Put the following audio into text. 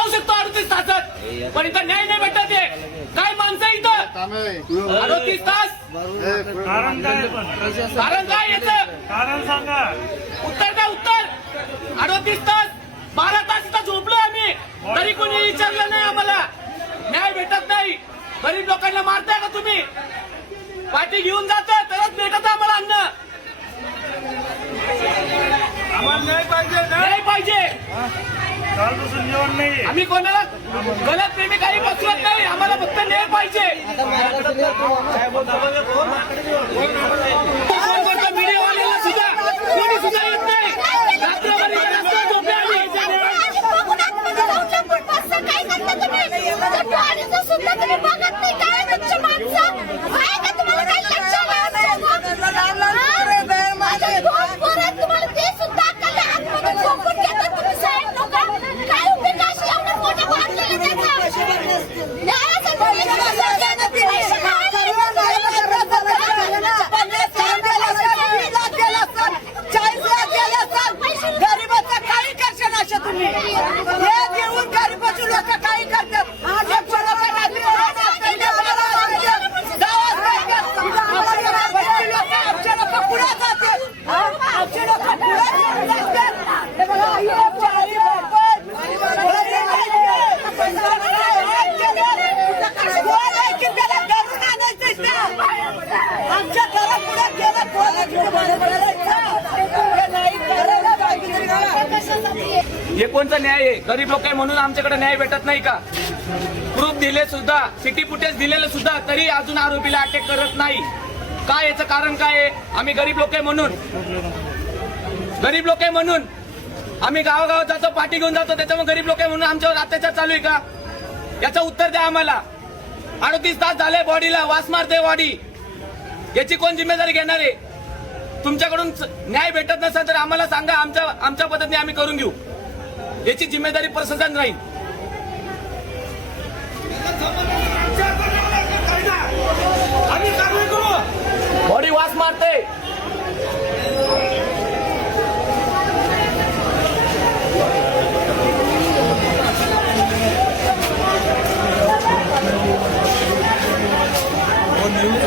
जाऊ शकतो 38 तासात, पण इथं न्याय नाही भेटत आहे. काय माणसं इथं 38 तास? कारण काय याचं कारण सांगा. उत्तर द्या, उत्तर. 38 तास 12 तास इथं झोपलो आम्ही, तरी कोणी विचारलं नाही आम्हाला. न्याय भेटत नाही. गरीब लोकांना मारताय का तुम्ही? पाठी घेऊन जाता तरच भेटत आम्हाला अन्न. आम्हाला न्याय पाहिजे. न्याय पाहिजे. जेवण नाही. आम्ही कोणाला गलत प्रेमी काही बसवत नाही. आम्हाला फक्त न्याय पाहिजे. मीडियावाल्याला सुद्धा कोणी सुद्धा येत नाही. रात्रभर इथे रस्त्यावर झोपले आम्ही. हे कोणता न्याय आहे? गरीब लोक आहे म्हणून आमच्याकडे न्याय भेटत नाही का? प्रूफ दिले सुद्धा, सिटी फुटेज दिलेले सुद्धा, तरी अजून आरोपीला अटक करत नाही. काय याचं कारण काय आहे? आम्ही गरीब लोक आहे म्हणून, गरीब लोक आहे म्हणून आम्ही गावागावात जातो, पाठी घेऊन जातो, त्याच्यामुळे गरीब लोक आहे म्हणून आमच्यावर अत्याचार चालू आहे का? याचं उत्तर द्या आम्हाला. 38 तास झाले बॉडीला वास मारते बॉडी. याची कोण जिम्मेदारी घेणार आहे? तुमच्याकडून न्याय भेटत नसेल तर आम्हाला सांगा, आमच्या पद्धतीने आम्ही करून घेऊ. याची जिम्मेदारी प्रशासन राहील. बॉडी वास मारते. न्यूज